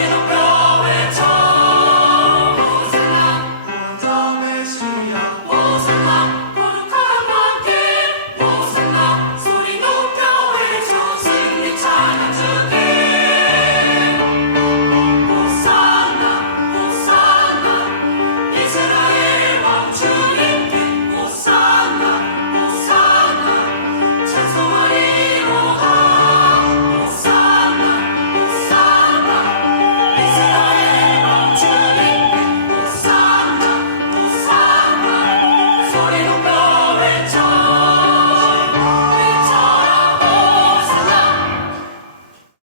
you the